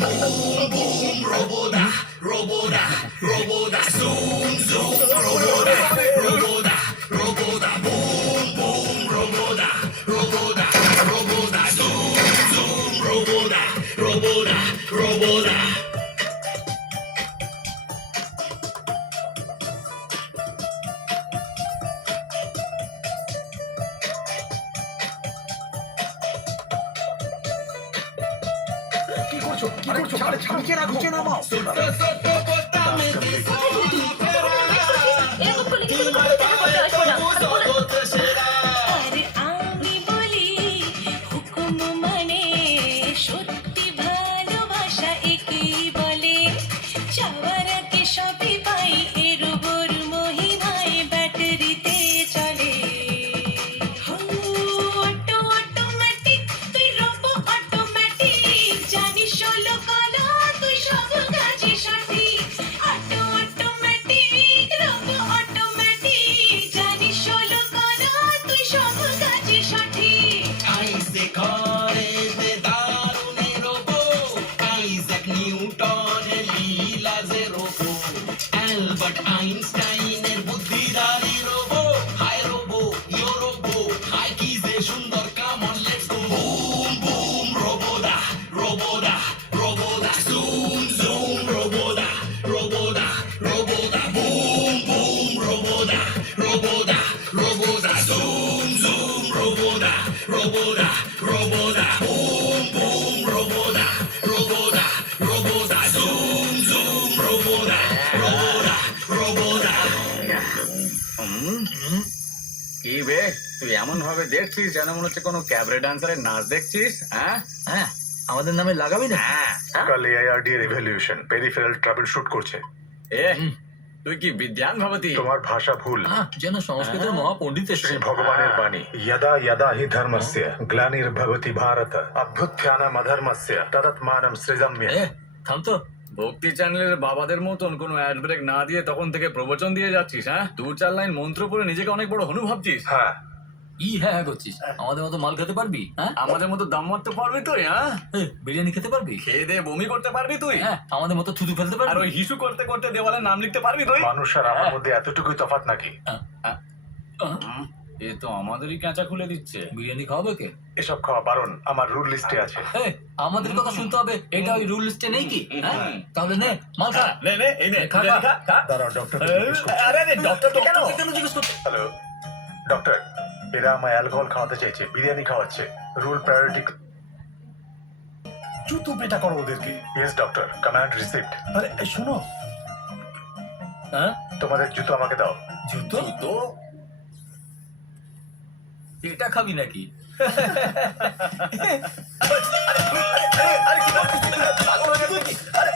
Boom, boom, roboda, roboda, roboda, zoom, zoom, roboda, roboda, roboda, boom, boom, roboda, roboda, roboda, zoom, zoom, roboda, roboda, roboda. কি করছো কি করছো নিচে রাখো নিচে নামাও এরকম করলে কি কোনো কথা দেখা করতে আসবো না আরে আমি বলি হুকুম মানে সত্যি ভালোবাসা একেই বলে চাওয়ার আগে সবই পাই এর ওপর মহিমায় ব্যাটারিতে চলে অটো অটোমেটিক তুই রোবো অটোমেটিক জানিস ষোলো কলা তুই সব কাজে সঠিক অটো অটোমেটিক রোবো অটোমেটিক জানিস ষোলো কলা তুই সব কাজে সঠিক Isaac করে দে দারুণে রোবো আইজ্যাক নিউটনের লীলা যে রোবো অ্যালবার্ট আইনস্টাইনের বুদ্ধিদারি robo hi robo yo robo hi কি যে সুন্দর come on let's go boom boom রোবোদা রোবোদা রোবোদা জুম জুম রোবোদা রোবোদা রোবোদা বুম বুম রোবোদা রোবোদা রোবোদা জুম জুম রোবোদা রোবোদা রোবোদা বুম বুম রোবোদা রোবোদা রোবোদা জুম জুম রোবোদা রোবোদা রোবোদা কি বে তুই এমন ভাবে দেখছিস যেন মনে হচ্ছে কোনো ক্যাবরে ডান্সারের নাচ দেখছিস হ্যাঁ হ্যাঁ আমাদের নামে লাগাবি না হ্যাঁ কাল এআইআরডি এর ইভ্যালুয়েশন পেরিফেরাল ট্রাবল শুট করছে এ তুই কি বিদ্যান ভাবতি তোমার ভাষা ভুল যেন সংস্কৃতের মহাপণ্ডিত শ্রী ভগবানের বাণী यदा यदा हि धर्मस्य ग्लानिर्भवति भारत अभ्युत्थानम् अधर्मस्य तदात्मानं सृजम्य থাম তো ভক্তি চ্যানেলের বাবাদের মতন কোনো অ্যাড ব্রেক না দিয়ে তখন থেকে প্রবচন দিয়ে যাচ্ছিস হ্যাঁ দু চার লাইন মন্ত্র পড়ে নিজেকে অনেক বড় হনু ভাবছিস হ্যাঁ হ্যাঁ করছিস আমাদের মতো মাল খেতে পারবি হ্যাঁ আমাদের মতো দাম মারতে পারবি তুই হ্যাঁ বিরিয়ানি খেতে পারবি খেয়ে দিয়ে বমি করতে পারবি তুই হ্যাঁ আমাদের মতো থুতু ফেলতে আর পারবি ওই হিসু করতে করতে দেওয়ালে নাম লিখতে পারবি তুই মানুষ আর আমার মধ্যে এতটুকুই তফাৎ নাকি এ তো আমাদেরই কাঁচা খুলে দিচ্ছে বিরিয়ানি খাওয়াবে কে এসব খাওয়া বারণ আমার রুল লিস্টে আছে আমাদের কথা শুনতে হবে এটা ওই রুল লিস্টে নেই কি হ্যাঁ তাহলে নে মাল খা নে নে এই নে খা, বিরিয়ানি খা। খা, খা। দাঁড়াও ডক্টর আরে রে ডক্টর তো কেন কেন জিজ্ঞেস করতে হ্যালো ডক্টর এরা আমায় অ্যালকোহল খাওয়াতে চাইছে বিরিয়ানি খাওয়াচ্ছে রুল প্রায়োরিটি জুতো পেটা করো ওদেরকে। ইয়েস ডক্টর কমান্ড রিসিপ্ট আরে এই শোনো, হ্যাঁ তোমাদের জুতো আমাকে দাও জুতো তো এটা খাবি নাকি আরে কি পাগল হয়ে গেছিস নাকি? আরে